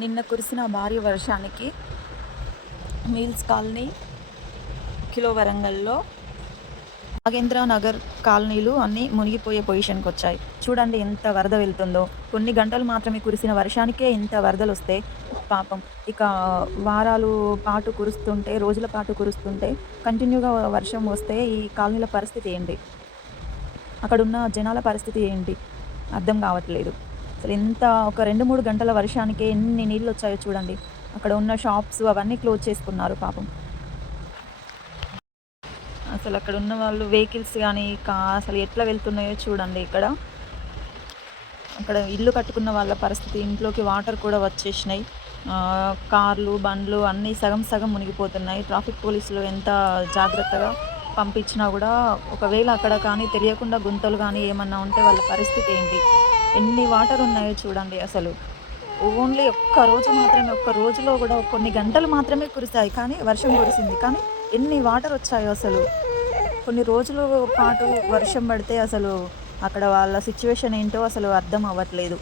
నిన్న కురిసిన భారీ వర్షానికి మిల్స్ కాలనీ, కిలో వరంగల్లో నాగేంద్ర నగర్ కాలనీలు అన్నీ మునిగిపోయే పొజిషన్కి వచ్చాయి. చూడండి ఎంత వరద వెళ్తుందో. కొన్ని గంటలు మాత్రమే కురిసిన వర్షానికే ఇంత వరదలొస్తే పాపం ఇక వారాలు పాటు కురుస్తుంటే, రోజుల పాటు కురుస్తుంటే కంటిన్యూగా వర్షం వస్తే ఈ కాలనీల పరిస్థితి ఏంటి? అక్కడున్న జనాల పరిస్థితి ఏంటి? అర్థం కావట్లేదు. అసలు ఎంత ఒక 2, 3 గంటల వర్షానికే ఎన్ని నీళ్లొచ్చాయో చూడండి. అక్కడ ఉన్న షాప్స్ అవన్నీ క్లోజ్ చేసుకున్నారు పాపం. అసలక్కడున్న వాళ్ళు వెహికల్స్ గానీ, అసలు ఎట్లా వెళ్తున్నాయో చూడండి ఇక్కడ. అక్కడ ఇల్లు కట్టుకున్న వాళ్ళ పరిస్థితి, ఇంట్లోకి వాటర్ కూడా వచ్చేసినాయి. కార్లు, బండ్లు అన్నీ సగం సగం మునిగిపోతున్నాయి. ట్రాఫిక్ పోలీసులు ఎంత జాగ్రత్తగా పంపించినా గూడా ఒకవేళ అక్కడ కానీ తెలియకుండా గుంతలు గానీ ఏమన్నా ఉంటే వాళ్ళ పరిస్థితి ఏంటి? ఎన్ని వాటర్ ఉన్నాయో చూడండి అసలు. ఓన్లీ ఒక్క రోజులో గూడా కొన్ని గంటలు మాత్రమే కురిసాయి. కానీ వర్షం కురిసింది. కానీ ఎన్ని వాటర్ వచ్చాయో అసలు. కొన్ని రోజుల పాటు వర్షం పడితే అసలు అక్కడ వాళ్ళ సిట్యుయేషన్ ఏంటో అసలు అర్థం అవ్వట్లేదు.